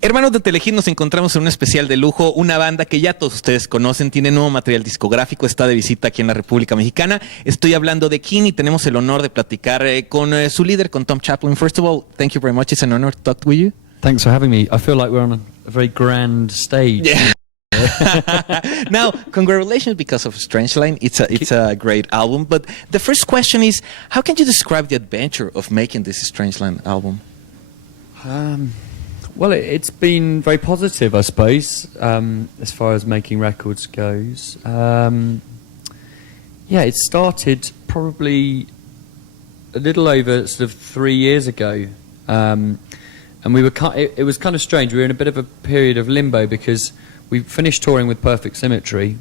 Hermanos de Telehit, nos encontramos en un especial de lujo, una banda que ya todos ustedes conocen, tiene nuevo material discográfico, está de visita aquí en la República Mexicana. Estoy hablando de Keane y tenemos el honor de platicar con su líder, con Tom Chaplin. First of all, thank you very much. It's an honor to talk with you. Thanks for having me. I feel like we're on a very grand stage. Yeah. Now, congratulations because of Strangeline. It's a great album. But the first question is, how can you describe the adventure of making this Strangeline album? Well, it's been very positive, I suppose, as far as making records goes. Yeah, it started probably a little over sort of 3 years ago, and we were it was kind of strange. We were in a bit of a period of limbo because we finished touring with Perfect Symmetry,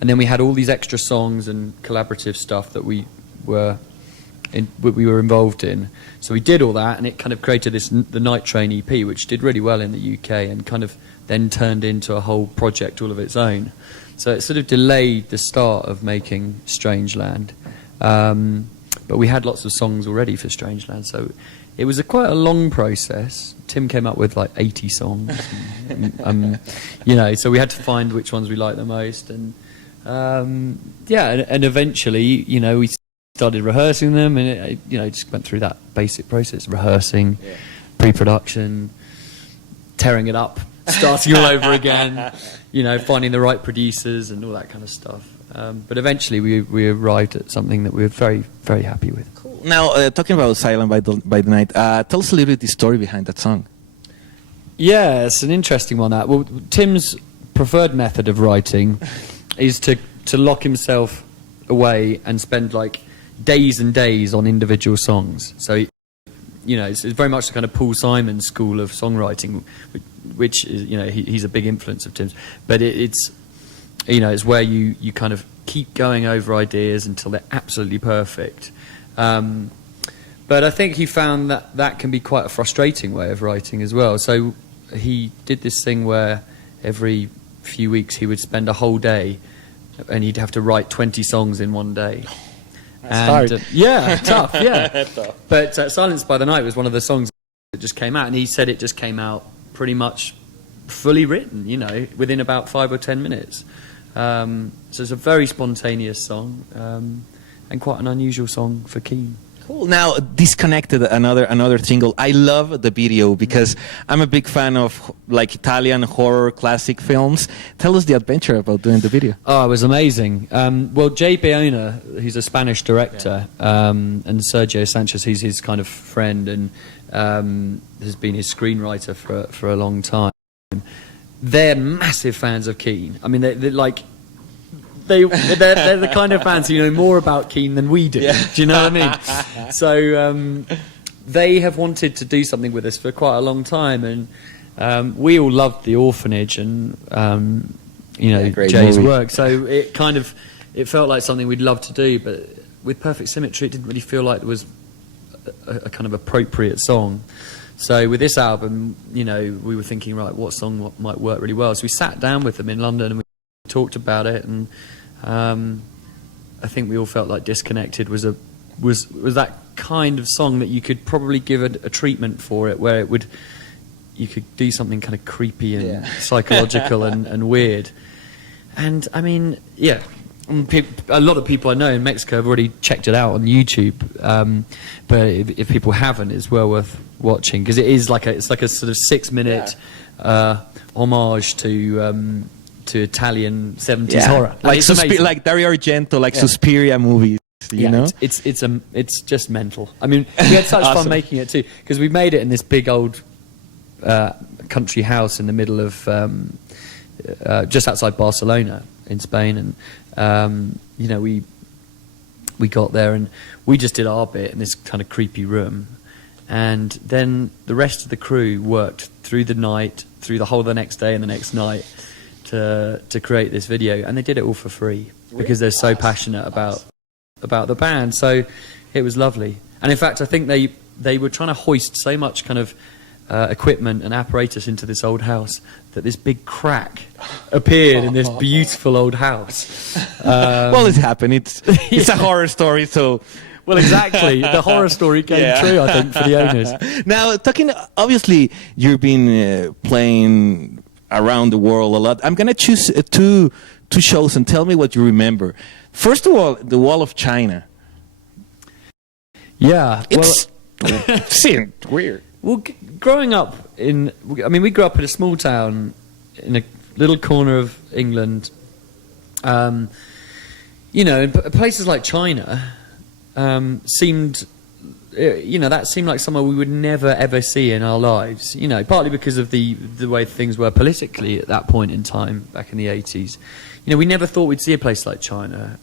and then we had all these extra songs and collaborative stuff that we were involved in. So we did all that, and it kind of created the Night Train EP, which did really well in the UK and kind of then turned into a whole project all of its own. So it sort of delayed the start of making Strangeland. But we had lots of songs already for Strangeland, so it was quite a long process. Tim came up with like 80 songs, you know, so we had to find which ones we liked the most, and yeah, and eventually, you know, we started rehearsing them, and it, you know, just went through that basic process: rehearsing, pre-production, tearing it up, starting all over again, you know, finding the right producers and all that kind of stuff. But eventually, we arrived at something that we were very, very happy with. Cool. Now, talking about Silent by the Night, tell us a little bit the story behind that song. Yeah, it's an interesting one. That, well, Tim's preferred method of writing is to lock himself away and spend like days and days on individual songs. So, you know, it's very much the kind of Paul Simon school of songwriting, which is, you know, he's a big influence of Tim's. But it's, you know, it's where you kind of keep going over ideas until they're absolutely perfect. But I think he found that can be quite a frustrating way of writing as well. So he did this thing where every few weeks he would spend a whole day and he'd have to write 20 songs in one day. That's hard. Yeah, tough, yeah. But Silence by the Night was one of the songs that just came out, and he said it just came out pretty much fully written, you know, within about 5 or 10 minutes. So it's a very spontaneous song, and quite an unusual song for Keane. Cool. Now, Disconnected, another single. I love the video because I'm a big fan of like Italian horror classic films. Tell us the adventure about doing the video. Oh, it was amazing. Well, Jay Bayona, who's a Spanish director, and Sergio Sanchez, he's his kind of friend and has been his screenwriter for a long time. They're massive fans of Keane. I mean, they're like... They're the kind of fans who know more about Keane than we do. Yeah. Do you know what I mean? So they have wanted to do something with us for quite a long time, and we all loved The Orphanage and you know, Jay's movie. Work. So it felt like something we'd love to do, but with Perfect Symmetry, it didn't really feel like it was a kind of appropriate song. So with this album, you know, we were thinking, right, what song might work really well? So we sat down with them in London and we talked about it, and I think we all felt like Disconnected was that kind of song that you could probably give a treatment for it, where you could do something kind of creepy and psychological and weird. And I mean, yeah, a lot of people I know in Mexico have already checked it out on YouTube, but if people haven't, it's well worth watching, because it's like a sort of 6-minute homage to Italian 70s horror. Like Dario Argento, like Suspiria movies, you know? It's just mental. I mean, we had such fun making it too, because we made it in this big old country house in the middle of just outside Barcelona in Spain, and you know, we got there and we just did our bit in this kind of creepy room, and then the rest of the crew worked through the night, through the whole of the next day and the next night, to create this video, and they did it all for free because they're so passionate about the band. So it was lovely, and in fact I think they were trying to hoist so much kind of equipment and apparatus into this old house that this big crack appeared in this beautiful old house. Well, it's happened. It's a horror story, so... Well, exactly. The horror story came true, I think, for the owners. Now, obviously, you've been playing around the world a lot. I'm going to choose two shows and tell me what you remember. First of all, the Wall of China. Yeah. It's seemed weird. Well, growing up we grew up in a small town in a little corner of England. In places like China seemed, that seemed like somewhere we would never ever see in our lives. Partly because of the way things were politically at that point in time, back in the 80s. We never thought we'd see a place like China,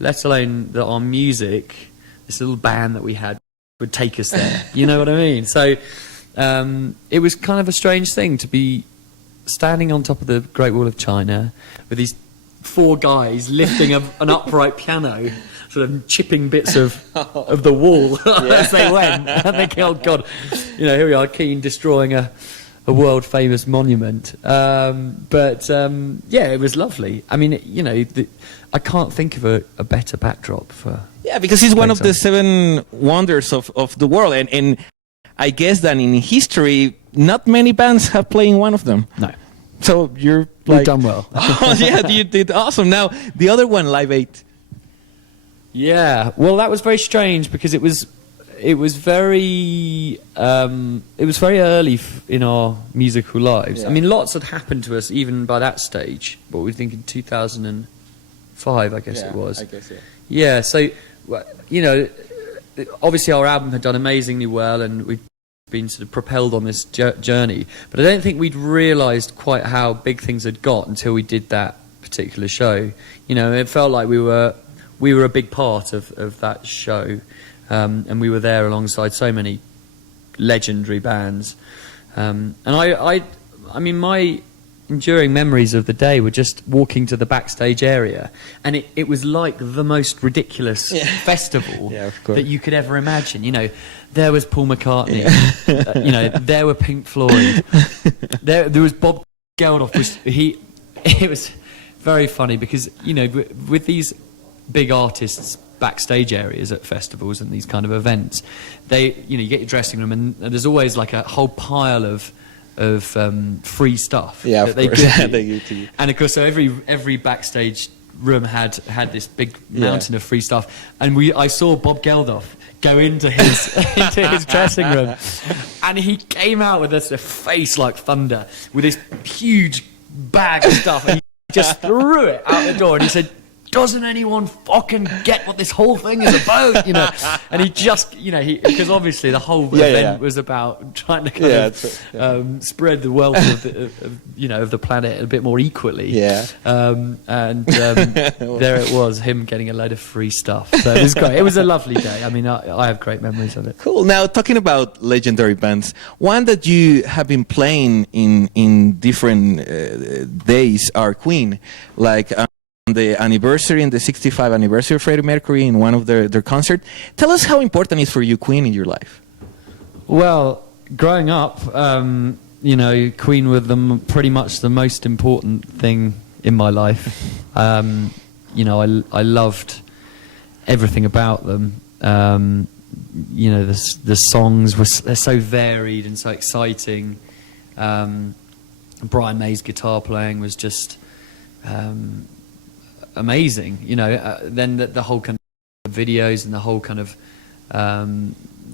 let alone that our music, this little band that we had, would take us there. You know what I mean? So it was kind of a strange thing to be standing on top of the Great Wall of China with these 4 guys lifting an upright piano, sort of chipping bits of the wall as they went. I'm thinking, oh God, here we are, Keane destroying a world famous monument. But it was lovely. I mean, I can't think of a better backdrop for. Yeah, because he's one of the 7 wonders of the world, and I guess that in history, not many bands have played one of them. No. So you've done well. Oh, yeah, you did awesome. Now the other one, Live 8. Yeah, well, that was very strange because it was very early in our musical lives. Yeah. I mean, lots had happened to us even by that stage. What we think in 2005, I guess it was. I guess, yeah. Yeah, so obviously our album had done amazingly well, and we'd been sort of propelled on this journey. But I don't think we'd realised quite how big things had got until we did that particular show. It felt like we were a big part of that show, and we were there alongside so many legendary bands. And I mean, my enduring memories of the day were just walking to the backstage area, and it was like the most ridiculous festival that you could ever imagine. There was Paul McCartney, there were Pink Floyd, there was Bob Geldof. It was very funny because with these big artists backstage areas at festivals and these kind of events, you get your dressing room and there's always like a whole pile of free stuff that they give you. They give to you. And of course, so every backstage room had this big mountain of free stuff, and I saw Bob Geldof go into his dressing room, and he came out with a face like thunder with this huge bag of stuff, and he just threw it out the door, and he said, doesn't anyone fucking get what this whole thing is about? And he just, because obviously the whole event was about trying to kind of spread the wealth of the planet a bit more equally. Yeah. There it was, him getting a load of free stuff. So it was great. It was a lovely day. I mean, I have great memories of it. Cool. Now, talking about legendary bands, one that you have been playing in different days are Queen, like. The anniversary and the 65th anniversary of Freddie Mercury in one of their concert. Tell us how important is for you Queen in your life. Well, growing up, Queen were pretty much the most important thing in my life. I loved everything about them. The songs they're so varied and so exciting. Brian May's guitar playing was just amazing, then the whole kind of videos and the whole kind of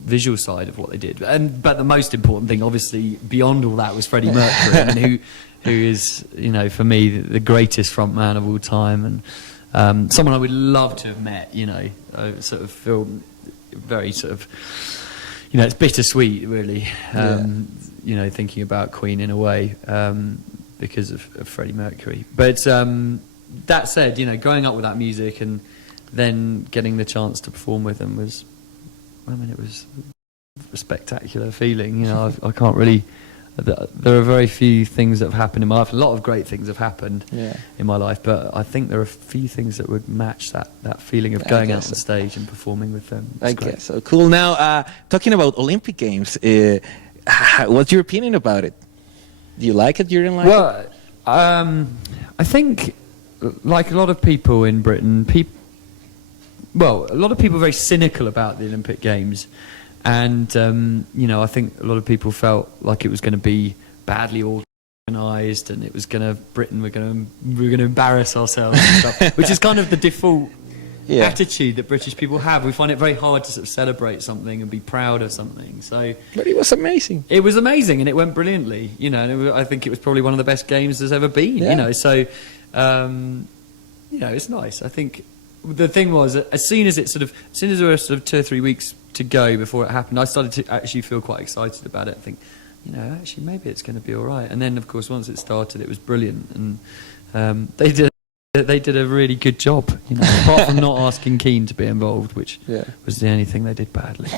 visual side of what they did. But the most important thing, obviously, beyond all that, was Freddie Mercury, I mean, who is, for me, the greatest front man of all time, and someone I would love to have met. I sort of feel very sort of, it's bittersweet, really. Thinking about Queen in a way because of Freddie Mercury, but. That said, growing up with that music and then getting the chance to perform with them it was a spectacular feeling. I can't really. There are very few things that have happened in my life. A lot of great things have happened in my life, but I think there are a few things that would match that feeling of going out on stage and performing with them. I guess so. Cool. Now, talking about Olympic Games. What's your opinion about it? Do you like it? You didn't like it? Well, I think, like a lot of people in Britain, a lot of people are very cynical about the Olympic Games, and I think a lot of people felt like it was going to be badly organised, and it was going to we're going to embarrass ourselves and stuff, which is kind of the default attitude that British people have. We find it very hard to sort of celebrate something and be proud of something. But it was amazing. It was amazing, and it went brilliantly. I think it was probably one of the best games there's ever been. Yeah. It's nice. I think the thing was, as soon as there were sort of 2 or 3 weeks to go before it happened, I started to actually feel quite excited about it. I think, actually maybe it's going to be all right. And then, of course, once it started, it was brilliant, and they did a really good job, apart from not asking Keane to be involved, which was the only thing they did badly.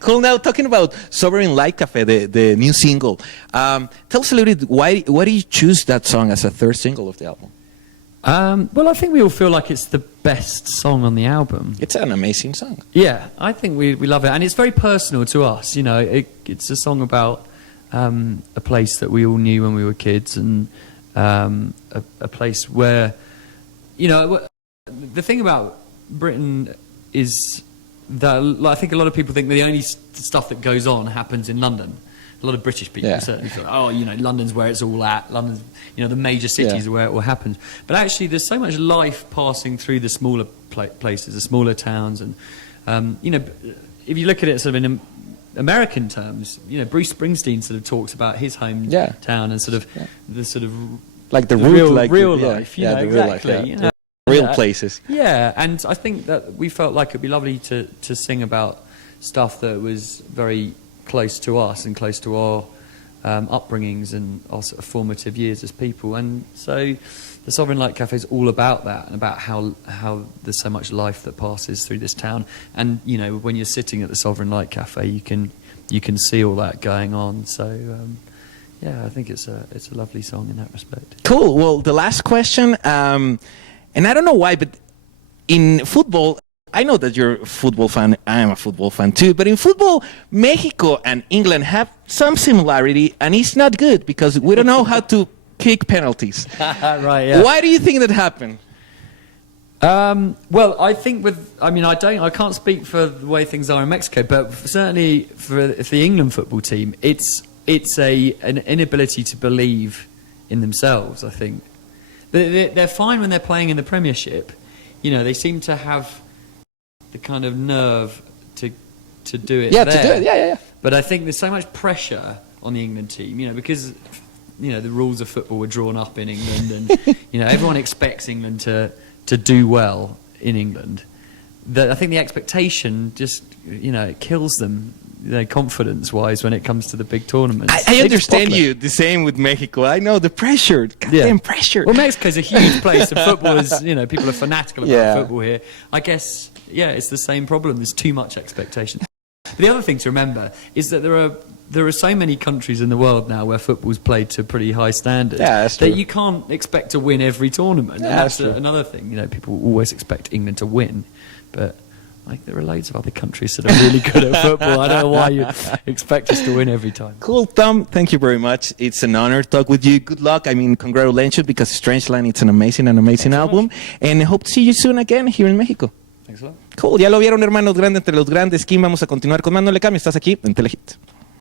Cool. Now, talking about Sovereign Light Cafe, the new single, tell us a little bit, why did you choose that song as a third single of the album? Well, I think we all feel like it's the best song on the album. It's an amazing song. Yeah, I think we love it, and it's very personal to us. It's a song about a place that we all knew when we were kids, and a place where, the thing about Britain is that I think a lot of people think the only stuff that goes on happens in London. A lot of British people certainly feel, London's where it's all at. London's, the major cities are where it all happens. But actually, there's so much life passing through the smaller places, the smaller towns, and if you look at it sort of in American terms, Bruce Springsteen sort of talks about his hometown and sort of the sort of like the real life, the exactly, real life, real places. Yeah, and I think that we felt like it'd be lovely to sing about stuff that was very close to us and close to our upbringings and our sort of formative years as people. And so the Sovereign Light Cafe is all about that, and about how there's so much life that passes through this town. And when you're sitting at the Sovereign Light Cafe, you can see all that going on. So I think it's a lovely song in that respect. Cool. Well, the last question, and I don't know why, but in football, I know that you're a football fan. I am a football fan too. But in football, Mexico and England have some similarity, and it's not good because we don't know how to kick penalties. Right, yeah. Why do you think that happened? Well, I think I can't speak for the way things are in Mexico, but certainly for the England football team, it's an inability to believe in themselves. I think they're fine when they're playing in the Premiership. They seem to have the kind of nerve to do it. Yeah, there. to do it. Yeah. But I think there's so much pressure on the England team, because the rules of football were drawn up in England, and everyone expects England to do well in England. That I think the expectation just it kills them, confidence-wise, when it comes to the big tournaments. I understand you. The same with Mexico. I know the pressure. Goddamn pressure. Well, Mexico's a huge place, and football is, people are fanatical about football here. I guess, it's the same problem. There's too much expectation. But the other thing to remember is that there are so many countries in the world now where football's played to pretty high standards that you can't expect to win every tournament. Yeah, that's another thing. People always expect England to win, but there are loads of other countries that are really good at football. I don't know why you expect us to win every time. Cool, Tom. Thank you very much. It's an honor to talk with you. Good luck. Congratulations, because Strangeland, it's an amazing album. And I hope to see you soon again here in Mexico. Thanks a lot. Cool. Ya lo vieron, hermanos, grande entre los grandes. Kim, vamos a continuar con más. No le cambie. Estás aquí en Telehit.